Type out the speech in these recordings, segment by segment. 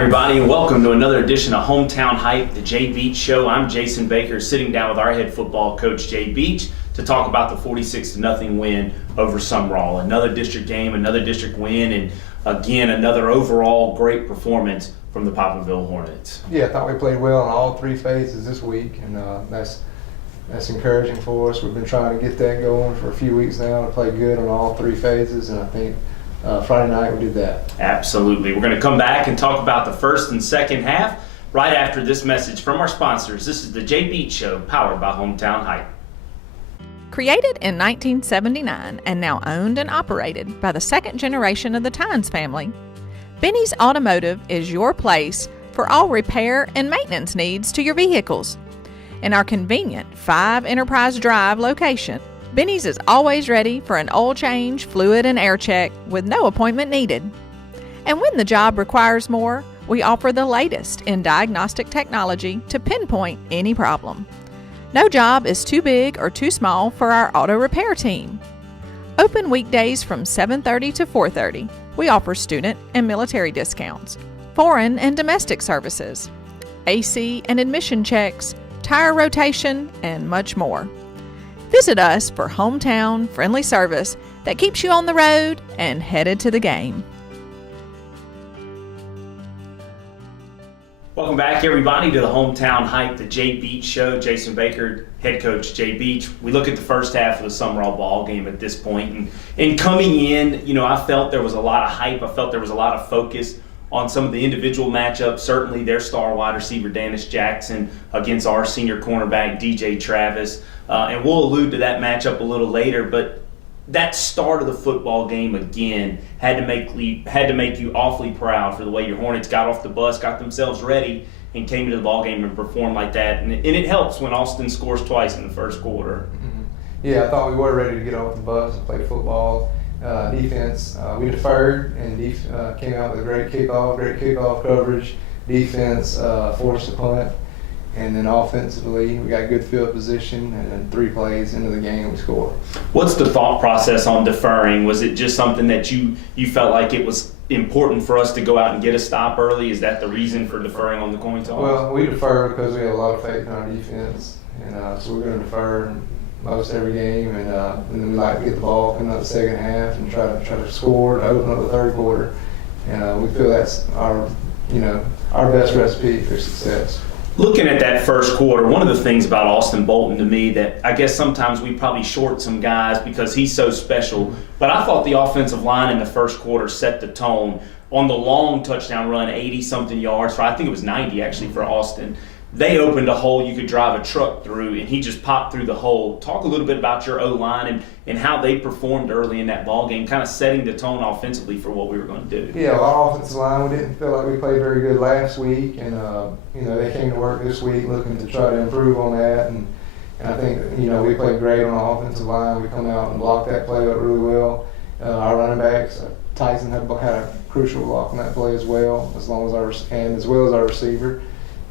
everybody, and welcome to another edition of Hometown Hype, the Jay Beech Show. I'm Jason Baker, sitting down with our head football coach, Jay Beech, to talk about the 46-0 win over Sumrall. Another district game, another district win, and again, another overall great performance from the Poplarville Hornets. Yeah, I thought we played well in all three phases this week, and that's encouraging for us. We've been trying to get that going for a few weeks now, to play good on all three phases, and I think Friday night we did that. Absolutely. We're going to come back and talk about the first and second half right after this message from our sponsors. This is the Jay Beech Show, powered by Hometown Hype. Created in 1979 and now owned and operated by the second generation of the Tynes family, Benny's Automotive is your place for all repair and maintenance needs to your vehicles. In our convenient 5 Enterprise Drive location, Benny's is always ready for an oil change, fluid, and air check with no appointment needed. And when the job requires more, we offer the latest in diagnostic technology to pinpoint any problem. No job is too big or too small for our auto repair team. Open weekdays from 7:30 to 4:30. We offer student and military discounts, foreign and domestic services, AC and admission checks, tire rotation, and much more. Visit us for hometown friendly service that keeps you on the road and headed to the game. Welcome back, everybody, to the Hometown Hype, the Jay Beech Show. Jason Baker, head coach Jay Beech. We look at the first half of the Sumrall ball game at this point, and coming in, I felt there was a lot of hype. I felt there was a lot of focus on some of the individual matchups. Certainly their star wide receiver, Dennis Jackson, against our senior cornerback, DJ Travis. And we'll allude to that matchup a little later, but that start of the football game, again, had to make you awfully proud for the way your Hornets got off the bus, got themselves ready, and came into the ball game and performed like that. And it helps when Austin scores twice in the first quarter. Mm-hmm. Yeah, I thought we were ready to get off the bus and play football. Defense, we deferred, and came out with a great kickoff coverage. Defense forced a punt, and then offensively we got good field position, and then 3 plays into the game we scored. What's the thought process on deferring? Was it just something that you felt like it was important for us to go out and get a stop early? Is that the reason for deferring on the coin toss? Well, we defer because we have a lot of faith in our defense, and so we're going to defer most every game, and then we like to get the ball coming out the second half and try to score to open up the third quarter. And we feel that's our best recipe for success. Looking at that first quarter, one of the things about Austin Bolton to me that I guess sometimes we probably short some guys because he's so special, but I thought the offensive line in the first quarter set the tone on the long touchdown run, 80-something yards, I think it was 90 actually for Austin. They opened a hole you could drive a truck through, and he just popped through the hole. Talk a little bit about your O-line and how they performed early in that ball game, kind of setting the tone offensively for what we were going to do. Yeah, our offensive line, we didn't feel like we played very good last week, and they came to work this week looking to try to improve on that, and I think we played great on the offensive line. We come out and blocked that play up really well. Our running backs, Tyson had a crucial block on that play as well, as well as our receiver.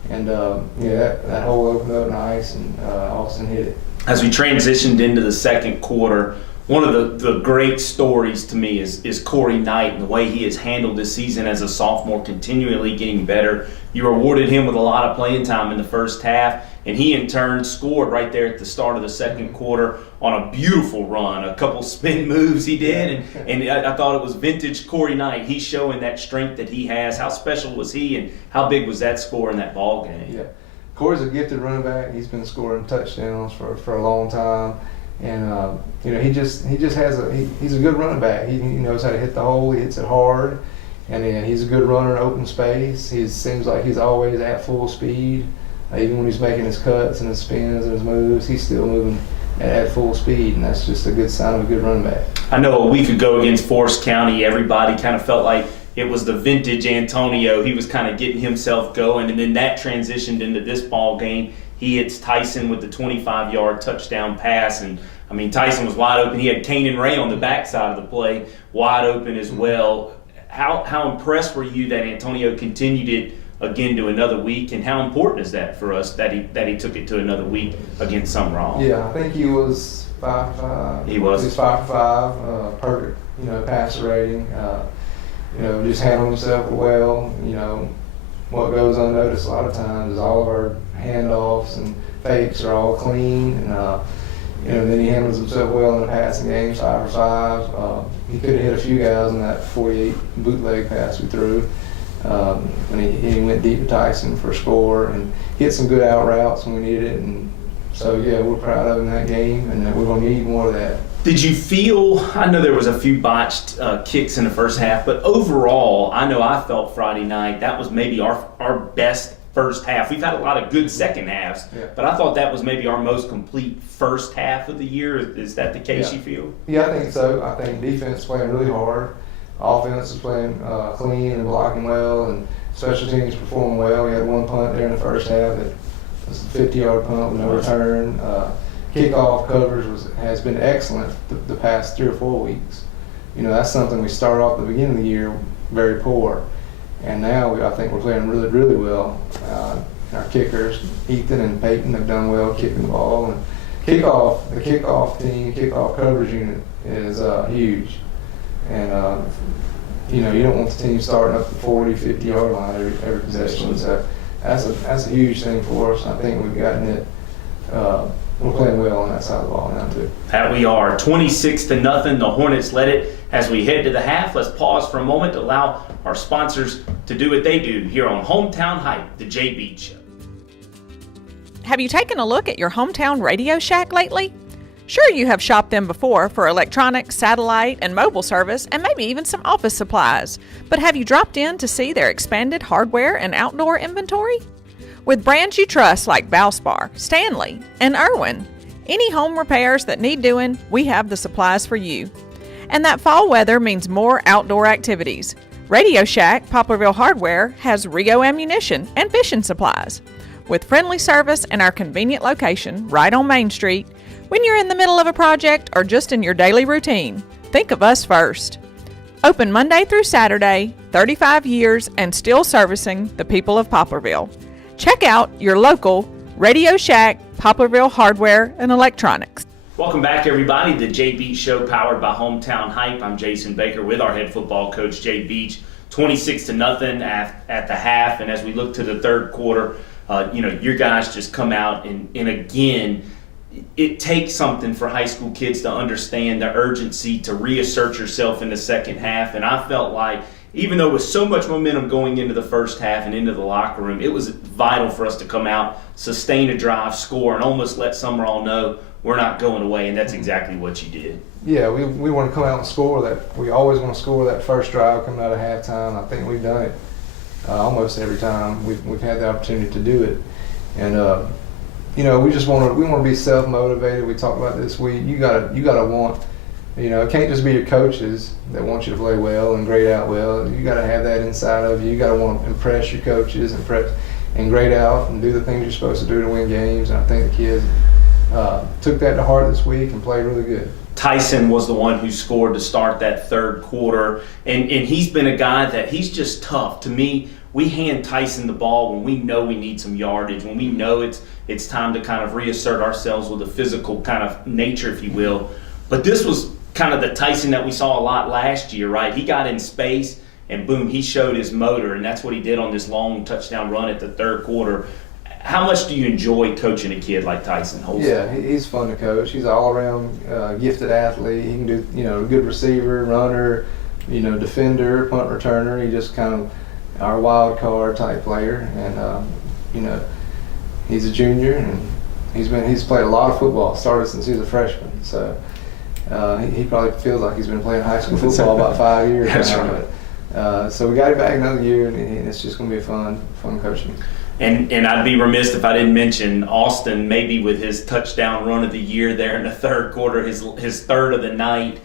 And that hole opened up nice, and Austin hit it. As we transitioned into the second quarter, one of the great stories to me is Corey Knight and the way he has handled this season as a sophomore, continually getting better. You rewarded him with a lot of playing time in the first half, and he in turn scored right there at the start of the second quarter on a beautiful run, a couple spin moves he did, and I thought it was vintage Corey Knight. He's showing that strength that he has. How special was he, and how big was that score in that ball game? Yeah, Corey's a gifted running back. He's been scoring touchdowns for a long time. And he's a good running back. He knows how to hit the hole. He hits it hard, and then he's a good runner in open space. He seems like he's always at full speed. Even when he's making his cuts and his spins and his moves, he's still moving at full speed, and that's just a good sign of a good running back. I know a week ago against Forest County, everybody kind of felt like it was the vintage Antonio. He was kind of getting himself going, and then that transitioned into this ball game. He hits Tyson with the 25-yard touchdown pass, and Tyson was wide open. He had Kanan Ray on the backside of the play, wide open as well. How impressed were you that Antonio continued it again to another week, and how important is that for us that he took it to another week against Sumrall? Yeah, I think he was 5 for 5. He was 5 for 5, perfect, passer rating. Just handled himself well. what goes unnoticed a lot of times is all of our handoffs and fakes are all clean, and then he handles himself well in the passing game, 5 for 5. He could have hit a few guys in that 48 bootleg pass we threw. And he went deep to Tyson for a score and hit some good out routes when we needed it. And so, yeah, we're proud of him in that game, and we're going to need more of that. Did you feel, I know there was a few botched kicks in the first half, but overall, I know I felt Friday night that was maybe our best first half. We've had a lot of good second halves, but I thought that was maybe our most complete first half of the year. Is that the case, you feel? Yeah, I think so. I think defense is playing really hard. Offense is playing clean and blocking well, and special teams performing well. We had one punt there in the first half that was a 50-yard punt with no return. Kickoff coverage has been excellent the past 3 or 4 weeks. That's something we started off at the beginning of the year very poor, and now I think we're playing really, really well. Our kickers, Ethan and Peyton, have done well kicking the ball. And the kickoff team, kickoff coverage unit is huge. And you don't want the team starting up the 40, 50-yard line every possession. So that's a huge thing for us. I think we've gotten it. We're playing well on that side of the ball now too. That we are. 26-0. The Hornets led it. As we head to the half, let's pause for a moment to allow our sponsors to do what they do here on Hometown Hype, the J Beech Show. Have you taken a look at your hometown Radio Shack lately? Sure, you have shopped them before for electronics, satellite, and mobile service, and maybe even some office supplies. But have you dropped in to see their expanded hardware and outdoor inventory? With brands you trust like Valspar, Stanley, and Irwin, any home repairs that need doing, we have the supplies for you. And that fall weather means more outdoor activities. Radio Shack Poplarville Hardware has Rio ammunition and fishing supplies. With friendly service and our convenient location right on Main Street, when you're in the middle of a project or just in your daily routine, think of us first. Open Monday through Saturday, 35 years, and still servicing the people of Poplarville. Check out your local Radio Shack Poplarville Hardware and Electronics. Welcome back, everybody. The J Beech Show, powered by Hometown Hype. I'm Jason Baker with our head football coach, Jay Beech. 26-0 at the half, and as we look to the third quarter, your guys just come out and again, it takes something for high school kids to understand the urgency to reassert yourself in the second half. And I felt like, even though with so much momentum going into the first half and into the locker room, it was vital for us to come out, sustain a drive, score, and almost let Summerall know we're not going away. And that's exactly what you did. Yeah, we want to come out and score that. We always want to score that first drive coming out of halftime. I think we've done it almost every time we've had the opportunity to do it. And we just want to be self-motivated. We talked about this week. You gotta want, it can't just be your coaches that want you to play well and grade out well. You gotta have that inside of you. You gotta want to impress your coaches and grade out and do the things you're supposed to do to win games. And I think the kids took that to heart this week and played really good. Tyson was the one who scored to start that third quarter, and he's been a guy that he's just tough. To me, we hand Tyson the ball when we know we need some yardage, when we know it's time to kind of reassert ourselves with a physical kind of nature, if you will. But this was kind of the Tyson that we saw a lot last year, right? He got in space, and boom, he showed his motor, and that's what he did on this long touchdown run at the third quarter. How much do you enjoy coaching a kid like Tyson Holston? Yeah, he's fun to coach. He's an all-around gifted athlete. He can do, good receiver, runner, defender, punt returner. He just kind of our wild card type player, and he's a junior, and he's played a lot of football. Started since he was a freshman, so he probably feels like he's been playing high school football about 5 years That's now. right. But, so we got him back another year, and it's just going to be a fun coaching. And I'd be remiss if I didn't mention Austin, maybe with his touchdown run of the year there in the third quarter, his third of the night.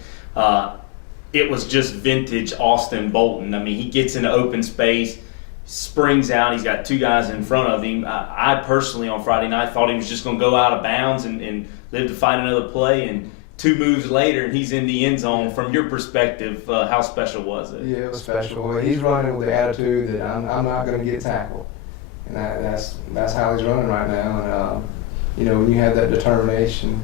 It was just vintage Austin Bolton. I mean, he gets into open space, springs out. He's got two guys in front of him. I personally, on Friday night, thought he was just going to go out of bounds and live to fight another play. And 2 moves later, and he's in the end zone. From your perspective, how special was it? Yeah, it was special. He's running with the attitude that I'm not going to get tackled. And that's how he's running right now. And when you have that determination,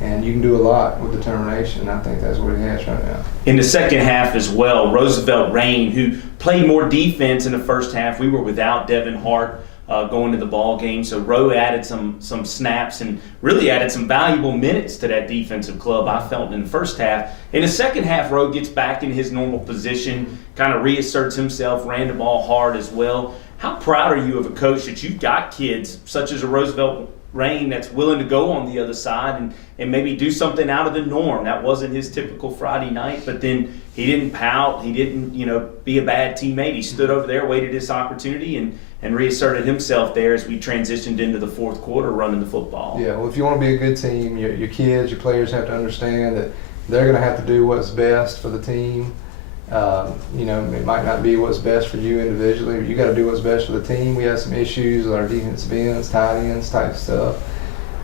And you can do a lot with determination. I think that's what he has right now. In the second half as well, Roosevelt Rain, who played more defense in the first half, we were without Devin Hart going to the ball game. So Rowe added some snaps and really added some valuable minutes to that defensive club, I felt, in the first half. In the second half, Rowe gets back in his normal position, kind of reasserts himself, ran the ball hard as well. How proud are you of a coach that you've got kids such as a Roosevelt Rain that's willing to go on the other side and maybe do something out of the norm? That wasn't his typical Friday night, but then he didn't pout. He didn't, be a bad teammate. He stood over there, waited his opportunity, and reasserted himself there as we transitioned into the fourth quarter running the football. Yeah, well, if you want to be a good team, your kids, your players have to understand that they're going to have to do what's best for the team. It might not be what's best for you individually, but you got to do what's best for the team. We had some issues with our defensive ends, tight ends type stuff,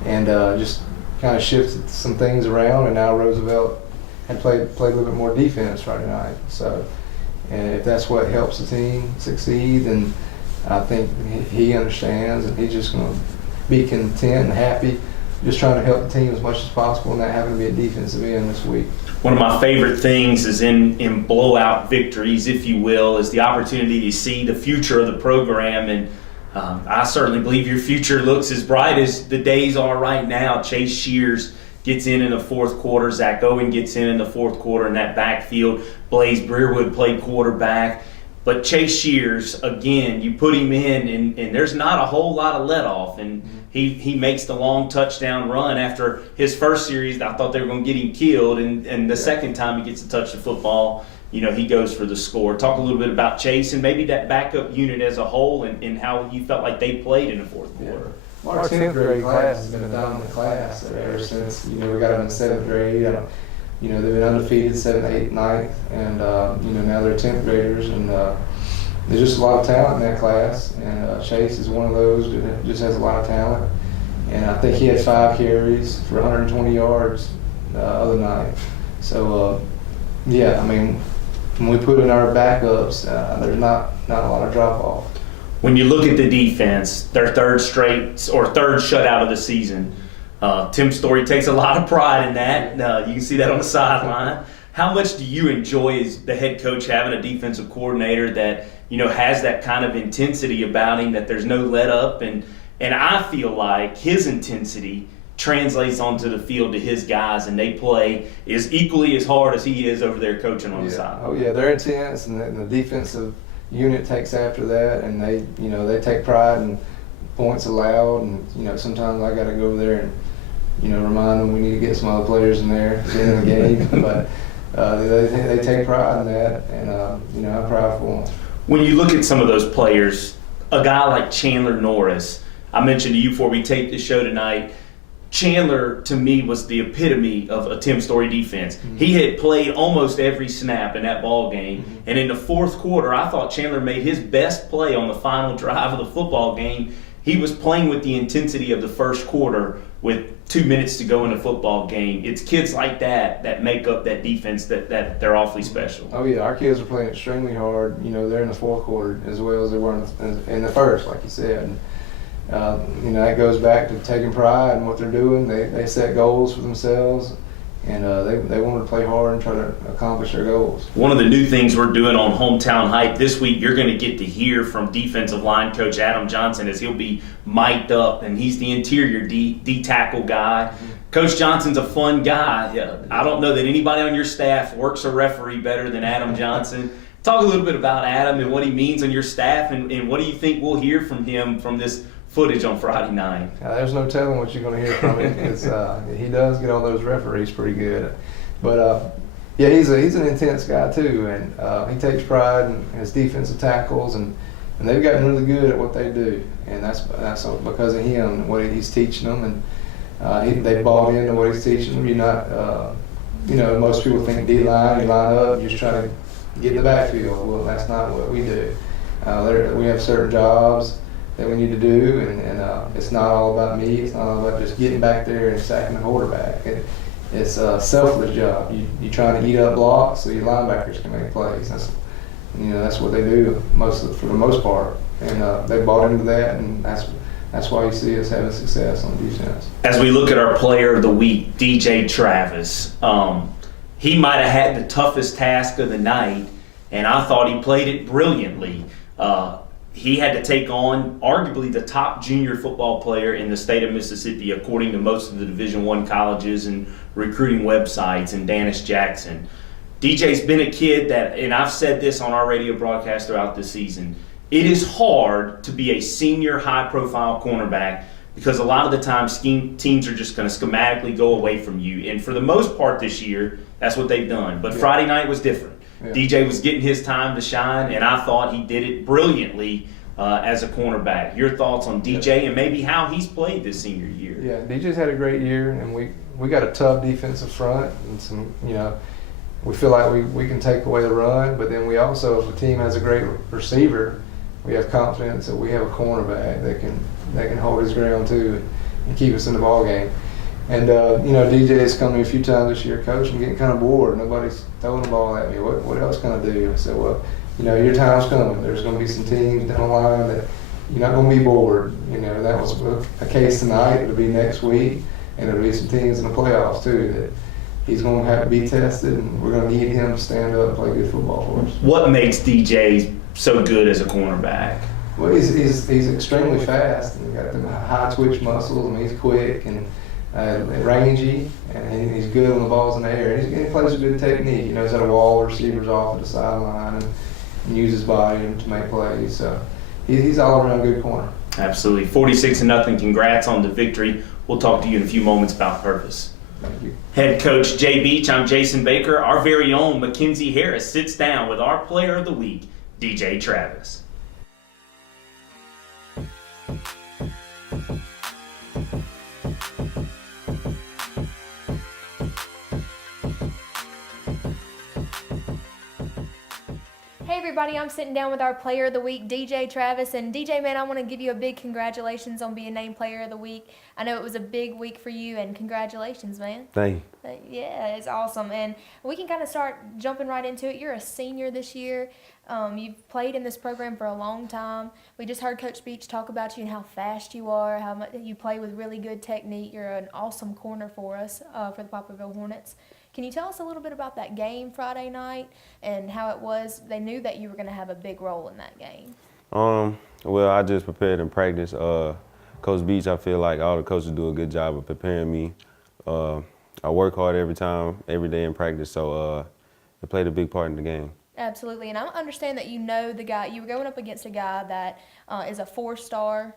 and just kind of shifted some things around. And now Roosevelt had played a little bit more defense Friday night. So, and if that's what helps the team succeed, then I think he understands, and he's just going to be content and happy, just trying to help the team as much as possible, and not having to be a defensive end this week. One of my favorite things is in blowout victories, if you will, is the opportunity to see the future of the program. And I certainly believe your future looks as bright as the days are right now. Chase Shears gets in the fourth quarter. Zach Owen gets in the fourth quarter in that backfield. Blaze Breerwood played quarterback. But Chase Shears, again, you put him in, and there's not a whole lot of let off. And he makes the long touchdown run after his first series. I thought they were going to get him killed. And the second time he gets to touch the football, he goes for the score. Talk a little bit about Chase and maybe that backup unit as a whole and how you felt like they played in the fourth quarter. Well, our 10th grade class has been a dominant class ever since, we got them in 7th grade. They've been undefeated 7th, 8th, 9th, and now they're 10th graders, and there's just a lot of talent in that class. And Chase is one of those that just has a lot of talent. And I think he had 5 carries for 120 yards the other night. So when we put in our backups, there's not a lot of drop off. When you look at the defense, their third shutout of the season. Tim Story takes a lot of pride in that. You can see that on the sideline. How much do you enjoy as the head coach having a defensive coordinator that has that kind of intensity about him, that there's no let up, and I feel like his intensity translates onto the field to his guys, and they play is equally as hard as he is over there coaching on the side. Oh yeah, they're intense, and the defensive unit takes after that, and they take pride in points allowed, and sometimes I got to go over there and remind them we need to get some other players in there at the end of the game, but they take pride in that, and I'm proud for them. When you look at some of those players, a guy like Chandler Norris, I mentioned to you before we taped the show tonight, Chandler, to me, was the epitome of a Tim Story defense. Mm-hmm. He had played almost every snap in that ball game, mm-hmm. and in the fourth quarter, I thought Chandler made his best play on the final drive of the football game. He was playing with the intensity of the first quarter with 2 minutes to go in the football game. It's kids like that make up that defense that they're awfully special. Oh yeah, our kids are playing extremely hard. They're in the fourth quarter as well as they were in the first, like you said. That goes back to taking pride in what they're doing. They set goals for themselves, and they want to play hard and try to accomplish their goals. One of the new things we're doing on Hometown Hype this week, you're going to get to hear from defensive line coach Adam Johnson as he'll be mic'd up, and he's the interior D-tackle guy. Mm-hmm. Coach Johnson's a fun guy. I don't know that anybody on your staff works a referee better than Adam Johnson. Talk a little bit about Adam and what he means on your staff, and what do you think we'll hear from him from this footage on Friday night? There's no telling what you're going to hear from him. He does get all those referees pretty good. But he's an intense guy too, and he takes pride in his defensive tackles, and they've gotten really good at what they do, and that's because of him and what he's teaching them, and they bought into what he's teaching them. You're not, most people think D-line, you line up, you just try to get in the backfield. Well, that's not what we do. We have certain jobs that we need to do, and it's not all about me. It's not all about just getting back there and sacking the quarterback. It's a selfless job. You're trying to eat up blocks so your linebackers can make plays. That's what they do for the most part, and they bought into that, and that's that's why you see us having success on defense. As we look at our player of the week, DJ Travis, he might have had the toughest task of the night, and I thought he played it brilliantly. He had to take on arguably the top junior football player in the state of Mississippi, according to most of the Division I colleges and recruiting websites, and Dennis Jackson. DJ's been a kid that, and I've said this on our radio broadcast throughout the season, it is hard to be a senior high-profile cornerback because a lot of the time teams are just going to schematically go away from you. And for the most part this year, that's what they've done. But Friday night was different. Yeah. DJ was getting his time to shine, and I thought he did it brilliantly as a cornerback. Your thoughts on DJ and maybe how he's played this senior year? Yeah, DJ's had a great year, and we got a tough defensive front, and some, we feel like we can take away the run, but then we also, if a team has a great receiver, we have confidence that we have a cornerback that can hold his ground too and keep us in the ball game. And DJ's come to me a few times this year, Coach, I'm getting kind of bored. Nobody's throwing the ball at me. What else can I do? I said, well, your time's coming. There's going to be some teams down the line that you're not going to be bored. That was a case tonight. It'll be next week, and there'll be some teams in the playoffs too that he's going to have to be tested, and we're going to need him to stand up and play good football for us. What makes DJ so good as a cornerback? Well, he's extremely fast. He's got the high twitch muscles, and he's quick and rangy, and he's good when the ball's in the air. And he plays a good technique. He knows how to wall receivers off at the sideline and use his body to make plays. So he's all around good corner. Absolutely. 46-0. Congrats on the victory. We'll talk to you in a few moments about purpose. Thank you. Head coach Jay Beech, I'm Jason Baker. Our very own Mackenzie Harris sits down with our player of the week, DJ Travis. Hey everybody, I'm sitting down with our player of the week, DJ Travis. And DJ, man, I want to give you a big congratulations on being named player of the week. I know it was a big week for you, and congratulations, man. Thank you. Yeah, it's awesome. And we can kind of start jumping right into it. You're a senior this year. You've played in this program for a long time. We just heard Coach Beech talk about you and how fast you are, how much you play with really good technique. You're an awesome corner for us, for the Poplarville Hornets. Can you tell us a little bit about that game Friday night and how it was? They knew that you were going to have a big role in that game. Well, I just prepared in practice. Coach Beech, I feel like all the coaches do a good job of preparing me. I work hard every time, every day in practice, so it played a big part in the game. Absolutely, and I understand that you know the guy. You were going up against a guy that is a 4-star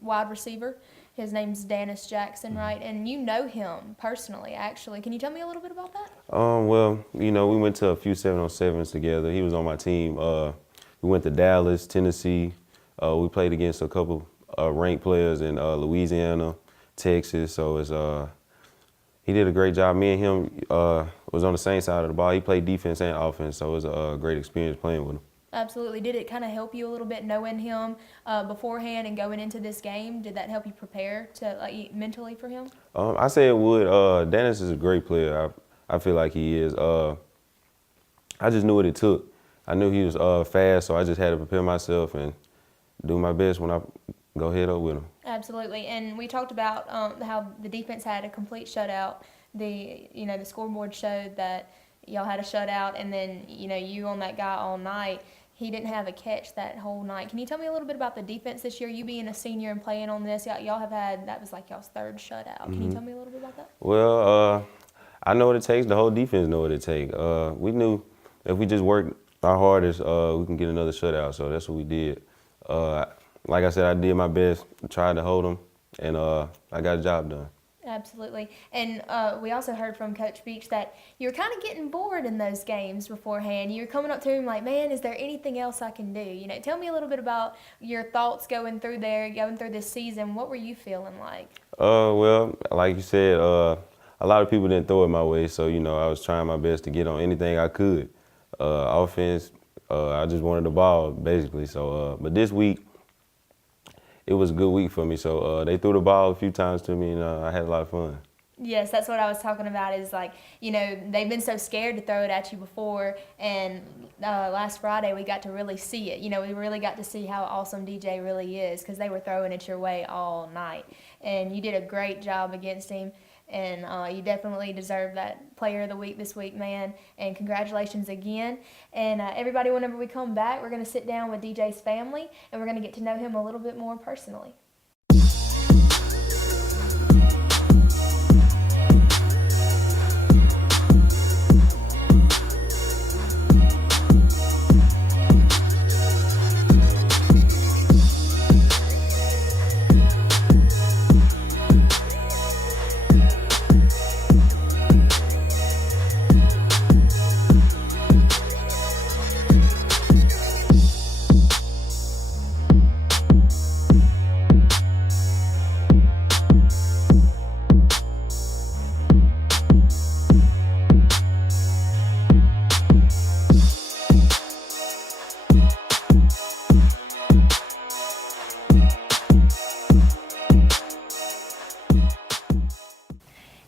wide receiver. His name's Dennis Jackson, right? And you know him personally, actually. Can you tell me a little bit about that? Well, we went to a few 7-on-7s together. He was on my team. We went to Dallas, Tennessee. We played against a couple ranked players in Louisiana, Texas. So he did a great job. Me and him was on the same side of the ball. He played defense and offense, so it was a great experience playing with him. Absolutely. Did it kind of help you a little bit knowing him beforehand and going into this game? Did that help you prepare to mentally for him? I say it would. Dennis is a great player. I feel like he is. I just knew what it took. I knew he was fast, so I just had to prepare myself and do my best when I go head up with him. Absolutely. And we talked about how the defense had a complete shutout. The scoreboard showed that y'all had a shutout, and then you on that guy all night. He didn't have a catch that whole night. Can you tell me a little bit about the defense this year? You being a senior and playing on this, y'all have had, that was like y'all's third shutout. Can you tell me a little bit about that? Well, I know what it takes. The whole defense know what it takes. We knew if we just worked our hardest, we can get another shutout. So that's what we did. Like I said, I did my best, tried to hold them, and I got the job done. Absolutely. And we also heard from Coach Beech that you were kind of getting bored in those games beforehand. You were coming up to him like, man, is there anything else I can do? Tell me a little bit about your thoughts going through this season. What were you feeling like? Well, like you said, a lot of people didn't throw it my way, so, I was trying my best to get on anything I could. Offense, I just wanted the ball, basically. So, but this week, it was a good week for me. So they threw the ball a few times to me, and I had a lot of fun. Yes, that's what I was talking about is like, you know, they've been so scared to throw it at you before, and last Friday we got to really see it. You know, we really got to see how awesome DJ really is because they were throwing it your way all night. And you did a great job against him, and you definitely deserve that Player of the Week this week, man. And congratulations again. And everybody, whenever we come back, we're going to sit down with DJ's family, and we're going to get to know him a little bit more personally.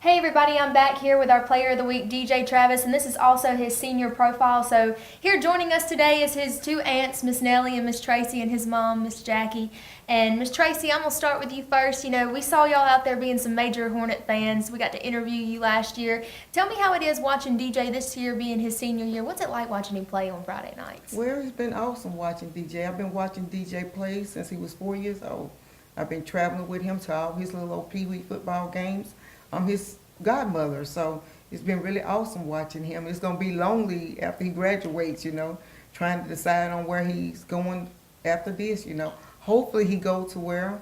Hey everybody, I'm back here with our Player of the Week, DJ Travis, and this is also his senior profile. So here joining us today is his two aunts, Miss Nellie and Miss Tracy, and his mom, Miss Jackie. And Miss Tracy, I'm going to start with you first. You know, we saw y'all out there being some major Hornet fans. We got to interview you last year. Tell me how it is watching DJ this year, being his senior year. What's it like watching him play on Friday nights? Well, it's been awesome watching DJ. I've been watching DJ play since he was 4 years old. I've been traveling with him to all his little old pee-wee football games. I'm his godmother, so it's been really awesome watching him. It's going to be lonely after he graduates, you know, trying to decide on where he's going after this, you know. Hopefully he go to where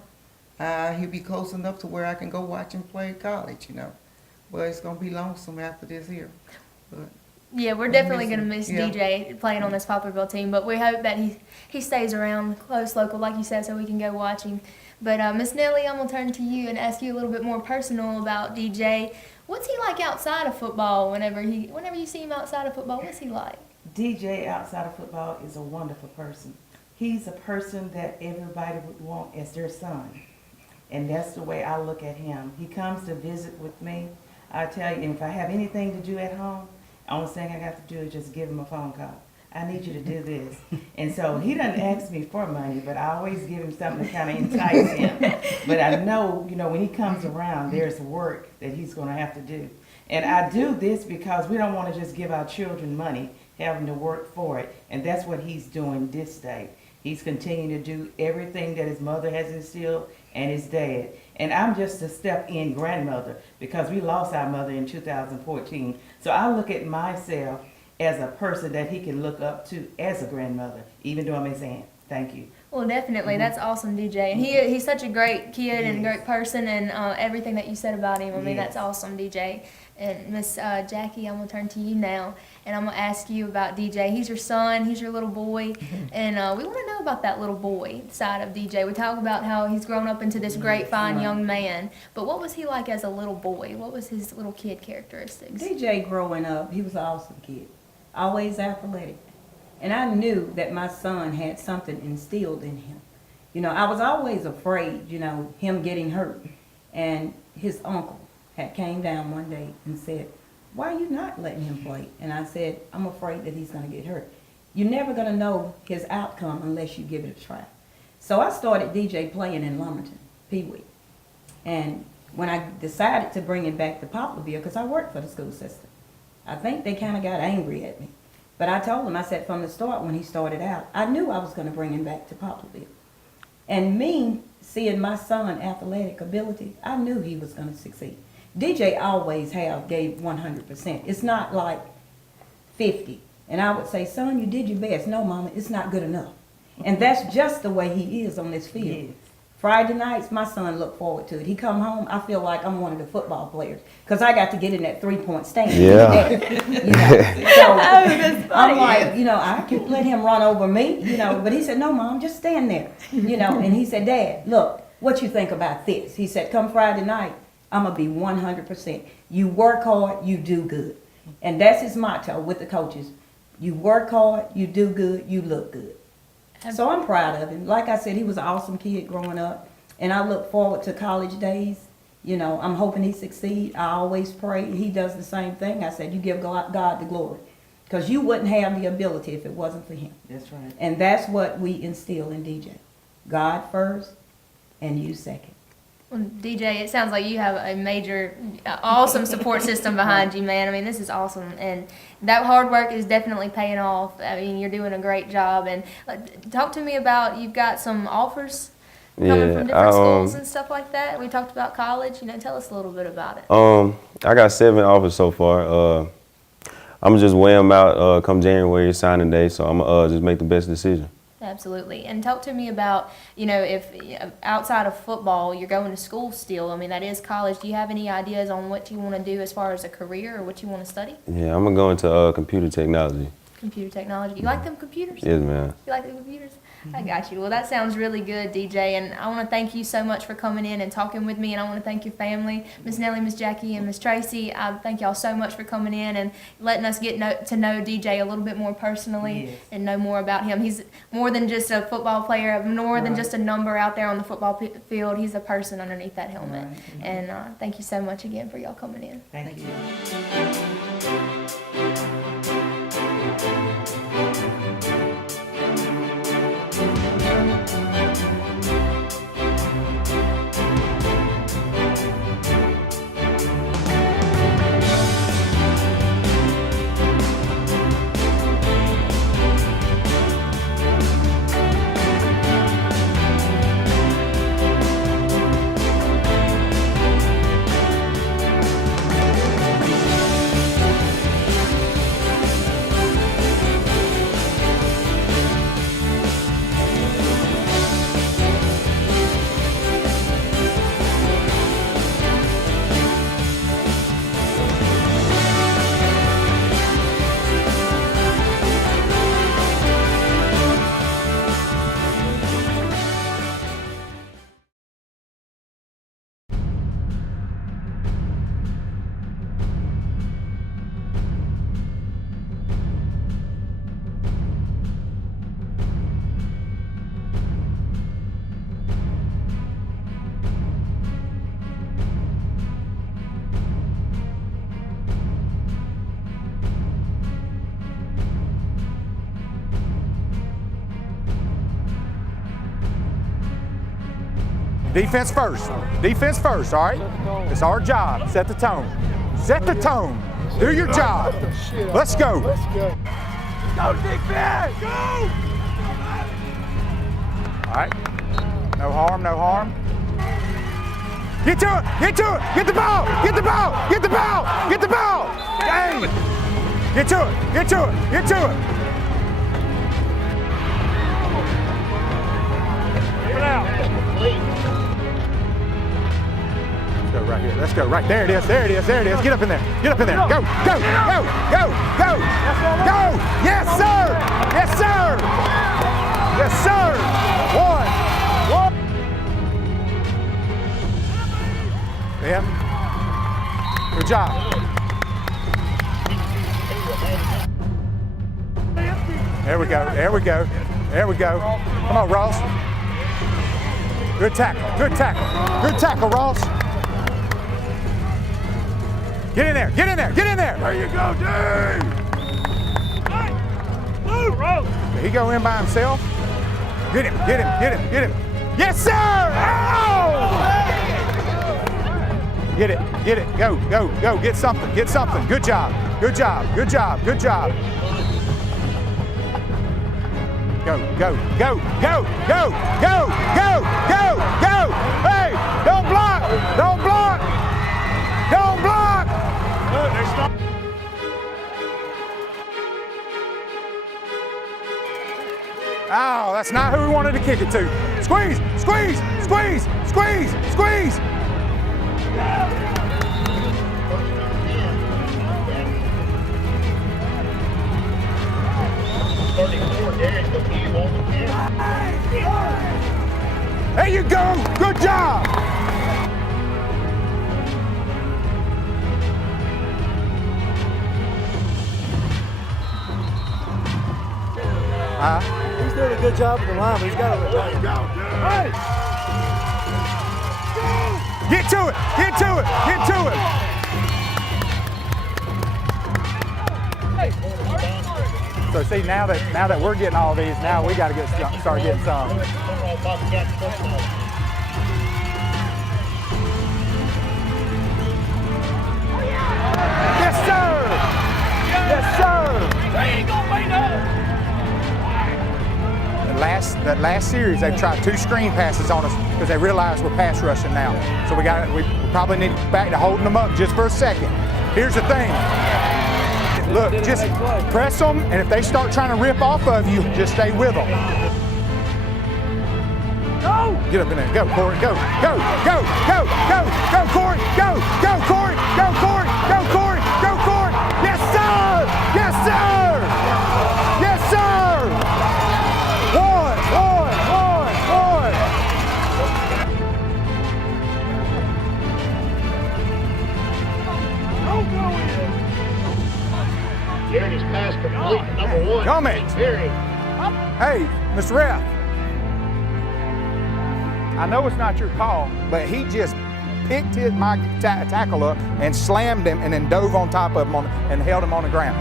he'll be close enough to where I can go watch him play college, you know. But it's going to be lonesome after this here. But yeah, we're definitely going to miss DJ playing on this Poplarville team, but we hope that he stays around close, local, like you said, so we can go watch him. But Miss Nellie, I'm going to turn to you and ask you a little bit more personal about DJ. What's he like outside of football whenever you see him outside of football? What's he like? DJ outside of football is a wonderful person. He's a person that everybody would want as their son. And that's the way I look at him. He comes to visit with me. I tell you, if I have anything to do at home, the only thing I got to do is just give him a phone call. I need you to do this. And so he doesn't ask me for money, but I always give him something to kind of entice him. But I know, you know, when he comes around, there's work that he's going to have to do. And I do this because we don't want to just give our children money, having to work for it. And that's what he's doing this day. He's continuing to do everything that his mother has instilled and his dad. And I'm just a step-in grandmother because we lost our mother in 2014. So I look at myself as a person that he can look up to as a grandmother, even though I'm his aunt. Thank you. Well, definitely. That's awesome, DJ. And he's such a great kid and a great person, and everything that you said about him, I mean, that's awesome, DJ. And Miss Jackie, I'm going to turn to you now, and I'm going to ask you about DJ. He's your son. He's your little boy, and we want to know about that little boy side of DJ. We talk about how he's grown up into this great, fine young man, but what was he like as a little boy? What was his little kid characteristics? DJ growing up, he was an awesome kid. Always athletic. And I knew that my son had something instilled in him. You know, I was always afraid, you know, him getting hurt. And his uncle had came down one day and said, "Why are you not letting him play?" And I said, "I'm afraid that he's going to get hurt. You're never going to know his outcome unless you give it a try." So I started DJ playing in Lumberton, Pee-wee. And when I decided to bring him back to Poplarville, because I worked for the school system, I think they kind of got angry at me. But I told him, I said from the start when he started out, I knew I was going to bring him back to Poplarville. And me seeing my son athletic ability, I knew he was going to succeed. DJ always gave 100%. It's not like 50. And I would say, "Son, you did your best." "No, Mama, it's not good enough." And that's just the way he is on this field. Yes. Friday nights, my son looked forward to it. He come home, I feel like I'm one of the football players because I got to get in that three-point stand. Yeah. You know? So I'm like, you know, I can let him run over me, you know. But he said, "No, Mom, just stand there." You know, and he said, "Dad, look, what you think about this?" He said, "Come Friday night, I'm going to be 100%. You work hard, you do good." And that's his motto with the coaches. You work hard, you do good, you look good. So I'm proud of him. Like I said, he was an awesome kid growing up. And I look forward to college days. You know, I'm hoping he succeed. I always pray. He does the same thing. I said, you give God the glory. Because you wouldn't have the ability if it wasn't for him. That's right. And that's what we instill in DJ. God first and you second. Well, DJ, it sounds like you have a major, awesome support system behind you, man. I mean, this is awesome. And that hard work is definitely paying off. I mean, you're doing a great job. And talk to me about, you've got some offers coming from different schools and stuff like that. We talked about college. You know, tell us a little bit about it. I got 7 offers so far. I'm just weigh them out come January signing day, so I'm gonna just make the best decision. Absolutely. And talk to me about, you know, if outside of football, you're going to school still. I mean, that is college. Do you have any ideas on what you want to do as far as a career or what you want to study? Yeah, I'm gonna go into computer technology. Computer technology. You like them computers? Yes, man. You like the computers? I got you. Well, that sounds really good, DJ. And I want to thank you so much for coming in and talking with me. And I want to thank your family, Miss Nellie, Miss Jackie, and Miss Tracy. I thank y'all so much for coming in and letting us get to know DJ a little bit more personally and know more about him. He's more than just a football player, more than just a number out there on the football field. He's a person underneath that helmet. Right. And thank you so much again for y'all coming in. Thank you. Defense first. Defense first, all right? It's our job. Set the tone. Set the tone. Do your job. Let's go. Let's go. Go defense! Go! All right. No harm, no harm. Get to it! Get to it! Get the ball! Get the ball! Get the ball! Get the ball! Dang! Get to it! Get to it! Get to it! Get it out. Let's go right here. Let's go right there. It is. There it is. There it is. Get up in there. Get up in there. Go. Go. Go. Go. Go. Go. Yes, sir. Yes, sir. Yes, sir. One. Ben. Good job. There we go. There we go. There we go. Come on, Ross. Good tackle. Good tackle. Good tackle, Ross. Get in there, get in there, get in there. There you go, dude. Move, Rose. Did he go in by himself? Get him, get him, get him, get him. Yes, sir. Oh! Get it, go, go, go. Get something, get something. Good job, good job, good job, good job. Go, go, go, go, go, go, go, go, go. Hey, don't block, don't block, don't block. Oh, that's not who we wanted to kick it to. Squeeze, squeeze, squeeze, squeeze, squeeze. There you go. Good job. He's doing a good job with the line, but he's got to go. Hey! Go! Get to it. Get to it. Get to it. So see, now that we're getting all these, now we got to start getting some. Yes, sir. Yes, sir. That last series, they've tried 2 screen passes on us because they realize we're pass rushing now. So we probably need back to holding them up just for a second. Here's the thing. Look, just press them, and if they start trying to rip off of you, just stay with them. Go! Get up in there. Go, Corey. Go, go, go, go, go, go, Corey. Go, go, Corey. Go, Corey. Go, Corey. Go, Corey. Yes, sir! Yes, sir! Yes, sir! One. Jerry's pass complete, number 1. Comment. Hey, Mr. Ref. I know it's not your call, but he just picked my tackle up and slammed him and then dove on top of him and held him on the ground.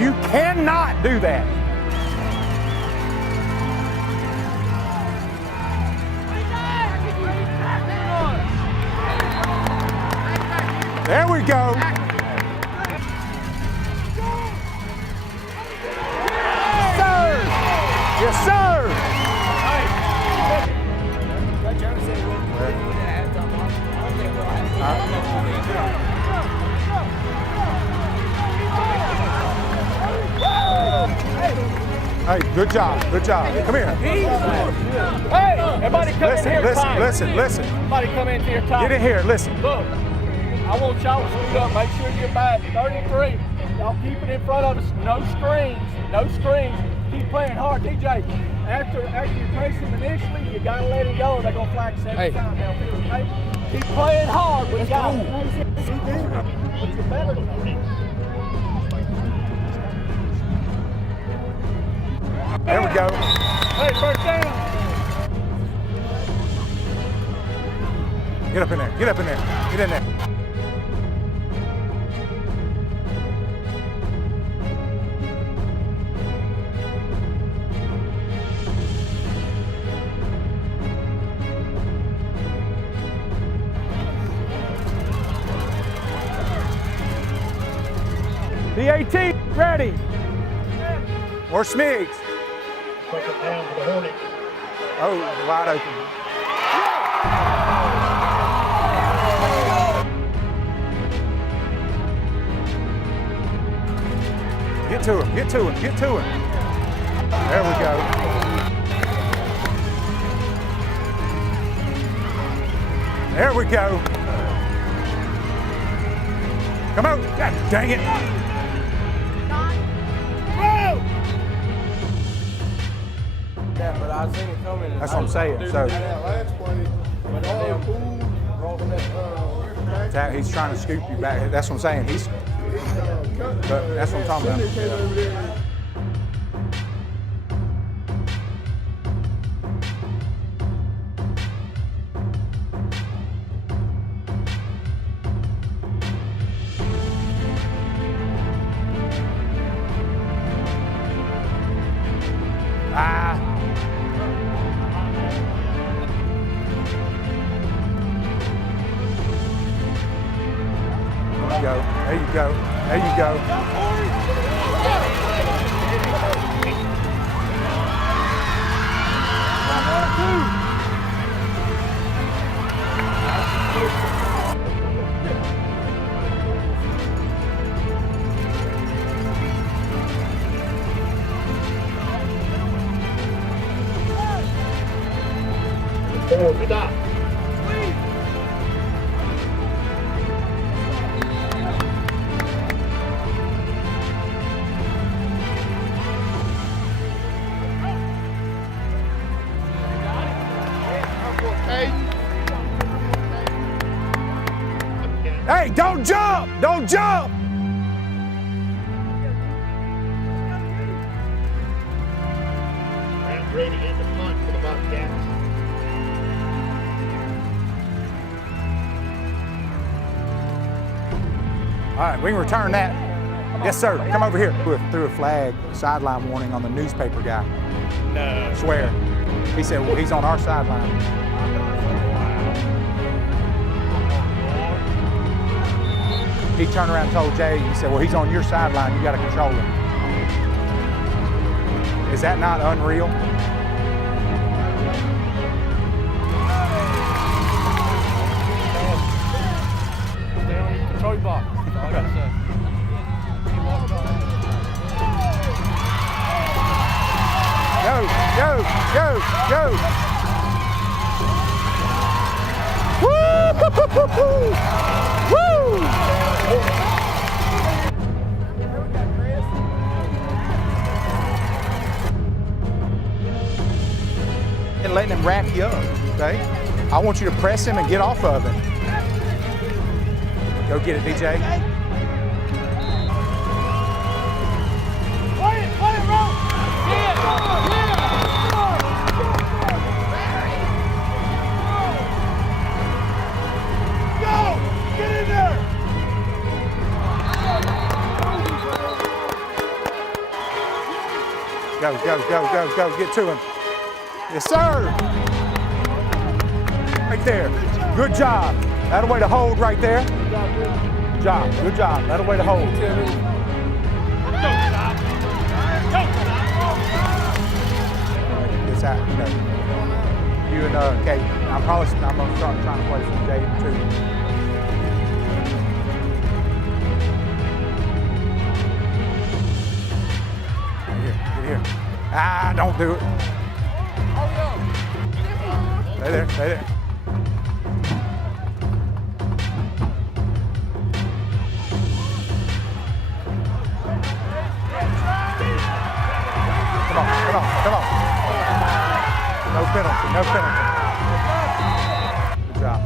You cannot do that. There we go. Yes, sir! Hey, good job, good job. Come here. Hey, everybody come in here. Listen. Everybody come into your time. Get in here, listen. Look, I want y'all to scoot up. Make sure you're back. 33. Y'all keep it in front of us. No screens. No screens. Keep playing hard. DJ, after you trace him initially, you got to let him go or they're going to flag 7 times downfield, okay? Keep playing hard. We got it. But you're better than that. There we go. Hey, first down. Get up in there. Get up in there. Get in there. BAT, ready. Or Smigs. Second down for the Hornets. Oh, wide open. Get to him, get to him, get to him. There we go. There we go. Come on. God dang it. Yeah, but I seen it coming. That's what I'm saying. So Last play, he's trying to scoop you back. That's what I'm saying. But that's what I'm talking about. There you go. There you go. Forward, stop. Hey, don't jump! Don't jump! Round ready in the punt for the Bobcats. right, we can return that. Yes, sir. Come over here. Threw a flag, sideline warning on the newspaper guy. No. Swear. He said, well, he's on our sideline. He turned around and told Jay, he said, well, he's on your sideline. You got to control him. Is that not unreal? Stay on your control box. That's all I gotta say. Go, go, go, go. Woo! Woo! And letting him wrap you up, okay? I want you to press him and get off of him. Go get it, DJ. Go, go, go, go, go, get to him. Yes, sir. Right there. Good job. That'll way to hold right there. Good job, good job. That'll way to hold. It's out, you know. You and Kate, I'm gonna start trying to play some Jay too. Here. Ah, don't do it. Stay there, stay there. Come on. No penalty, no penalty. Good job.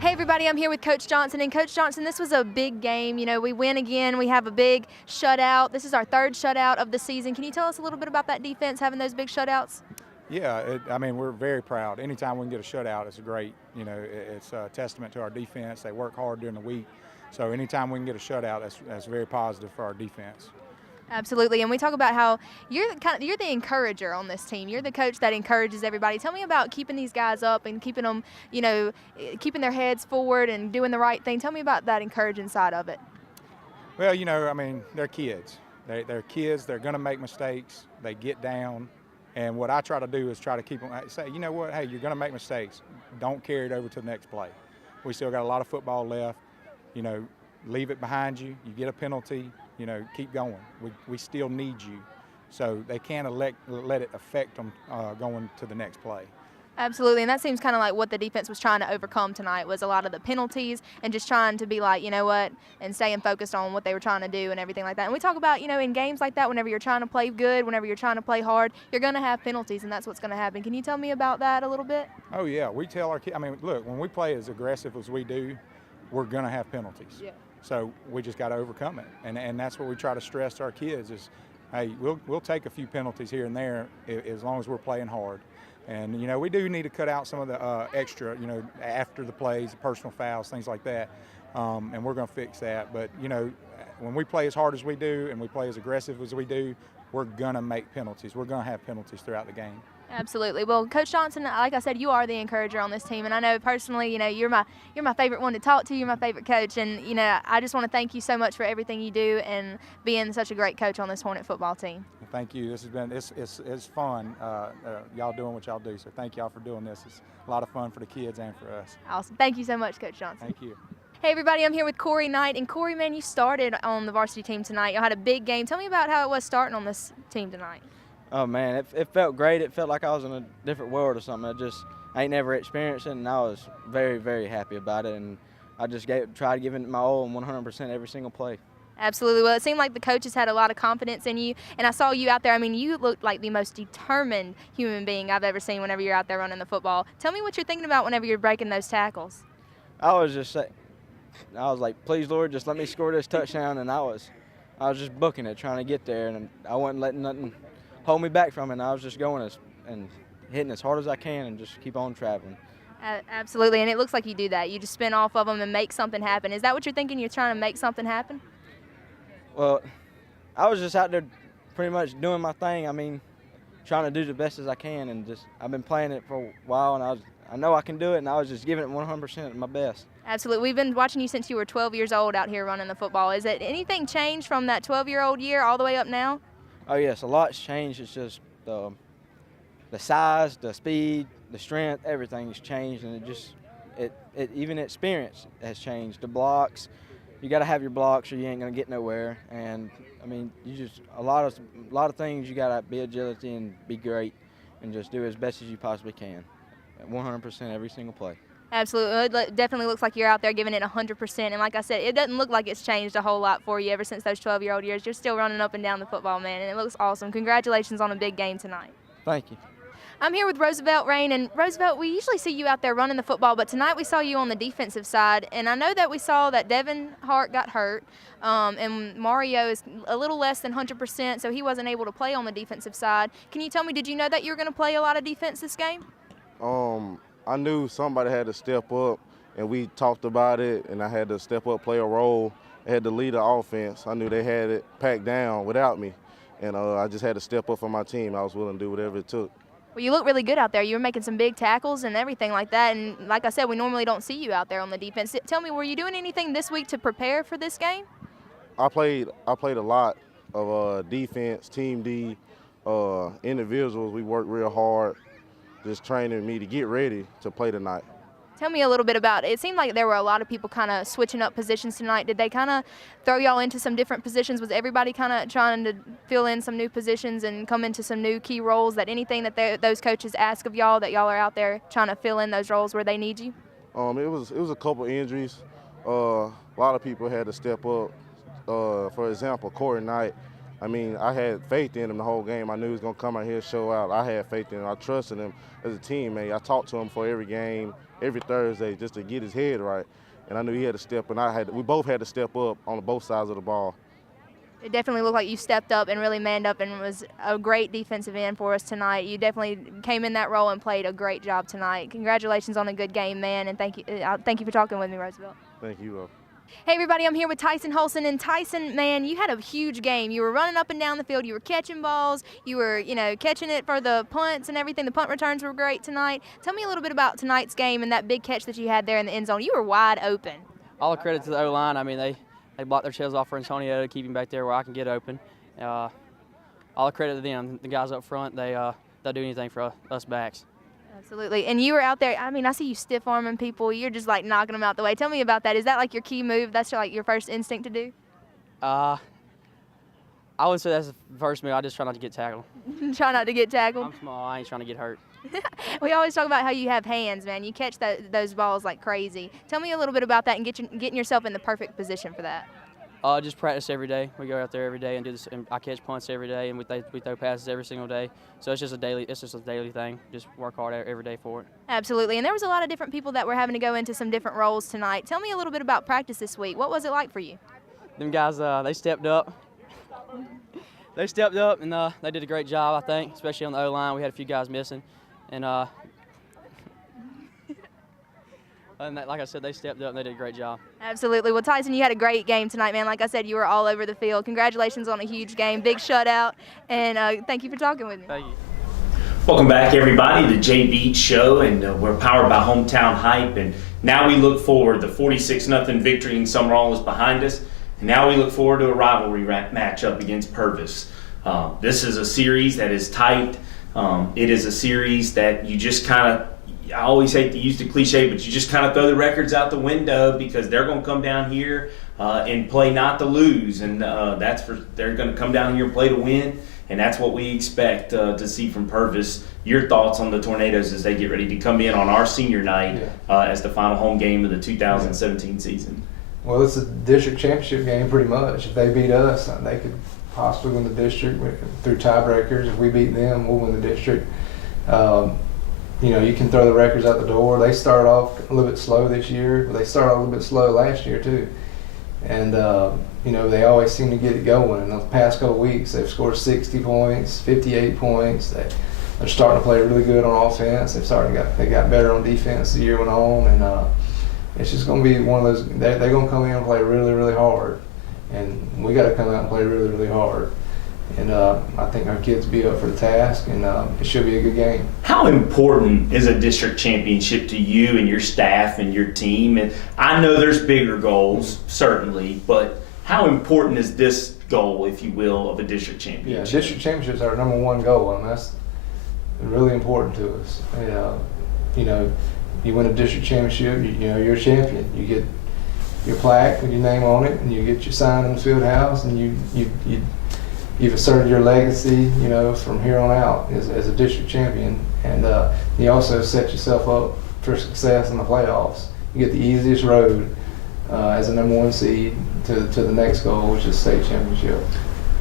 Hey everybody, I'm here with Coach Johnson. And Coach Johnson, this was a big game. You know, we win again. We have a big shutout. This is our third shutout of the season. Can you tell us a little bit about that defense, having those big shutouts? Yeah, I mean, we're very proud. Anytime we can get a shutout, it's great. You know, it's a testament to our defense. They work hard during the week. So anytime we can get a shutout, that's very positive for our defense. Absolutely, and we talk about how you're the encourager on this team. You're the coach that encourages everybody. Tell me about keeping these guys up and keeping them, you know, keeping their heads forward and doing the right thing. Tell me about that encouraging side of it. Well, you know, I mean, they're kids. They're kids. They're going to make mistakes. They get down, and what I try to do is try to keep them. Say, you know what? Hey, you're going to make mistakes. Don't carry it over to the next play. We still got a lot of football left. You know, leave it behind you. You get a penalty. You know, keep going. We still need you. So they can't let it affect them going to the next play. Absolutely, and that seems kind of like what the defense was trying to overcome tonight, was a lot of the penalties and just trying to be like, you know what, and staying focused on what they were trying to do and everything like that. And we talk about, you know, in games like that, whenever you're trying to play good, whenever you're trying to play hard, you're going to have penalties, and that's what's going to happen. Can you tell me about that a little bit? Oh, yeah. We tell our kids, I mean, look, when we play as aggressive as we do, we're going to have penalties. Yeah. So we just got to overcome it, and that's what we try to stress to our kids is, hey, we'll take a few penalties here and there as long as we're playing hard. And, you know, we do need to cut out some of the extra, you know, after the plays, personal fouls, things like that, and we're going to fix that. But, you know, when we play as hard as we do and we play as aggressive as we do, we're going to make penalties. We're going to have penalties throughout the game. Absolutely. Well, Coach Johnson, like I said, you are the encourager on this team, and I know personally, you're my favorite one to talk to. You're my favorite coach, and I just want to thank you so much for everything you do and being such a great coach on this Hornet football team. Thank you. This has been it's fun. Y'all doing what y'all do. So thank y'all for doing this. It's a lot of fun for the kids and for us. Awesome. Thank you so much, Coach Johnson. Thank you. Hey everybody, I'm here with Corey Knight, and Corey, man, you started on the varsity team tonight. Y'all had a big game. Tell me about how it was starting on this team tonight. Oh man, it felt great. It felt like I was in a different world or something. I ain't never experienced it, and I was very, very happy about it. And I just tried giving it my all and 100% every single play. Absolutely. Well, it seemed like the coaches had a lot of confidence in you, and I saw you out there. I mean, you looked like the most determined human being I've ever seen whenever you're out there running the football. Tell me what you're thinking about whenever you're breaking those tackles. I was like, please Lord, just let me score this touchdown, and I was just booking it, trying to get there, and I wasn't letting nothing hold me back from it. And I was just going and hitting as hard as I can and just keep on traveling. Absolutely, and it looks like you do that. You just spin off of them and make something happen. Is that what you're thinking? You're trying to make something happen? Well, I was just out there pretty much doing my thing. I mean, trying to do the best as I can, and I've been playing it for a while, and I know I can do it, and I was just giving it 100% my best. Absolutely. We've been watching you since you were 12 years old out here running the football. Is it anything changed from that 12-year-old year all the way up now? Oh yes, a lot's changed. It's just the size, the speed, the strength, everything's changed, and even experience has changed. The blocks, you got to have your blocks or you ain't gonna get nowhere. And I mean, a lot of things you got to be agility and be great, and just do as best as you possibly can, 100% every single play. Absolutely. It definitely looks like you're out there giving it 100%. And like I said, it doesn't look like it's changed a whole lot for you ever since those 12-year-old years. You're still running up and down the football, man, and it looks awesome. Congratulations on a big game tonight. Thank you. I'm here with Roosevelt Rain, and Roosevelt, we usually see you out there running the football, but tonight we saw you on the defensive side, and I know that we saw that Devin Hart got hurt, and Mario is a little less than 100%, so he wasn't able to play on the defensive side. Can you tell me, did you know that you were going to play a lot of defense this game? I knew somebody had to step up, and we talked about it, and I had to step up, play a role. I had to lead the offense. I knew they had it packed down without me, and I just had to step up for my team. I was willing to do whatever it took. Well, you look really good out there. You were making some big tackles and everything like that, and like I said, we normally don't see you out there on the defense. Tell me, were you doing anything this week to prepare for this game? I played a lot of defense, team D, individuals. We worked real hard, just training me to get ready to play tonight. Tell me a little bit about it. It seemed like there were a lot of people kind of switching up positions tonight. Did they kind of throw y'all into some different positions? Was everybody kind of trying to fill in some new positions and come into some new key roles? That anything that those coaches ask of y'all, that y'all are out there trying to fill in those roles where they need you? It was a couple injuries. A lot of people had to step up. For example, Corey Knight. I mean, I had faith in him the whole game. I knew he was going to come out here and show out. I had faith in him. I trusted him as a teammate. I talked to him for every game, every Thursday, just to get his head right. And I knew he had to step, and we both had to step up on both sides of the ball. It definitely looked like you stepped up and really manned up and was a great defensive end for us tonight. You definitely came in that role and played a great job tonight. Congratulations on a good game, man, and thank you for talking with me, Roosevelt. Thank you. Hey everybody, I'm here with Tyson Holson, and Tyson, man, you had a huge game. You were running up and down the field, you were catching balls, you were, catching it for the punts and everything. The punt returns were great tonight. Tell me a little bit about tonight's game and that big catch that you had there in the end zone. You were wide open. All the credit to the O-line. I mean, they blocked their tails off for Antonio to keep him back there where I can get open. All the credit to them. The guys up front, they'll do anything for us backs. Absolutely. And you were out there, I mean, I see you stiff-arming people. You're just, like, knocking them out the way. Tell me about that. Is that, like, your key move? That's, like, your first instinct to do? I would say that's the first move. I just try not to get tackled. Try not to get tackled? I'm small. I ain't trying to get hurt. We always talk about how you have hands, man. You catch those balls like crazy. Tell me a little bit about that and getting yourself in the perfect position for that. Just practice every day. We go out there every day and do this. And I catch punts every day, and we throw passes every single day. So it's just a daily thing. Just work hard every day for it. Absolutely. And there was a lot of different people that were having to go into some different roles tonight. Tell me a little bit about practice this week. What was it like for you? Them guys, they stepped up. They stepped up, and they did a great job, I think, especially on the O-line. We had a few guys missing, and like I said, they stepped up and they did a great job. Absolutely. Well, Tyson, you had a great game tonight, man. Like I said, you were all over the field. Congratulations on a huge game, big shutout, and thank you for talking with me. Thank you. Welcome back, everybody, to the Jay Beech Show, and we're powered by Hometown Hype. And now we look forward. The 46-0 victory in Summerall is behind us, and now we look forward to a rivalry matchup against Purvis. This is a series that is tight. It is a series that you just kind of, I always hate to use the cliche, but you just kind of throw the records out the window because they're going to come down here and play not to lose, and they're going to come down here and play to win, and that's what we expect to see from Purvis. Your thoughts on the Tornadoes as they get ready to come in on our senior night as the final home game of the 2017 season? Well, it's a district championship game pretty much. If they beat us, they could possibly win the district through tiebreakers. If we beat them, we'll win the district. You can throw the records out the door. They started off a little bit slow this year, but they started off a little bit slow last year too. And they always seem to get it going. In the past couple of weeks, they've scored 60 points, 58 points. They're starting to play really good on offense. They got better on defense as the year went on, and it's just going to be one of those. They're going to come in and play really, really hard, and we got to come out and play really, really hard. And I think our kids will be up for the task, and it should be a good game. How important is a district championship to you and your staff and your team? And I know there's bigger goals, certainly, but how important is this goal, if you will, of a district championship? Yeah, district championships are our number one goal, and that's really important to us. You win a district championship, you're a champion. You get your plaque with your name on it, and you get your sign in the field house, and you've asserted your legacy, from here on out as a district champion. And you also set yourself up for success in the playoffs. You get the easiest road as a number one seed to the next goal, which is state championship.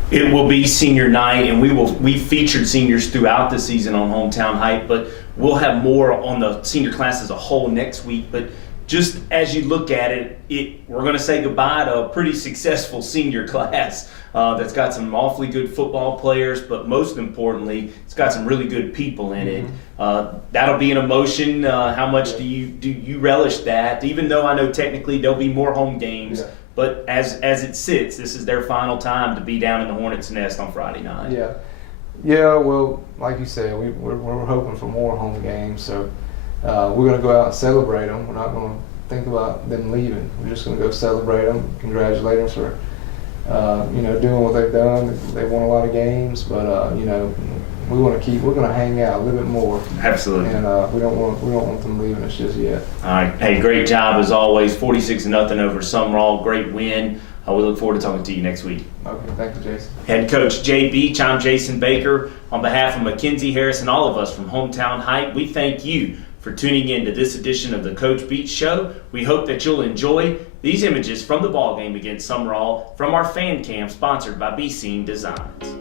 It will be senior night, and we featured seniors throughout the season on Hometown Hype, but we'll have more on the senior class as a whole next week. But just as you look at it, we're going to say goodbye to a pretty successful senior class that's got some awfully good football players, but most importantly, it's got some really good people in it. That'll be an emotion. How much do you relish that? Even though I know technically there'll be more home games, but as it sits, this is their final time to be down in the Hornets' nest on Friday night. Yeah. Well, like you said, we're hoping for more home games, so. We're going to go out and celebrate them. We're not going to think about them leaving. We're just going to go celebrate them, congratulate them for, doing what they've done. They won a lot of games, but we're going to hang out a little bit more. Absolutely. And we don't want them leaving us just yet. All right. Hey, great job as always. 46-0 over Summerall. Great win. We look forward to talking to you next week. Okay, thank you, Jason. Head coach Jay Beech, I'm Jason Baker. On behalf of Mackenzie Harris and all of us from Hometown Hype, we thank you for tuning in to this edition of the Coach Beech Show. We hope that you'll enjoy these images from the ball game against Summerall from our fan cam sponsored by Be Seen Designs.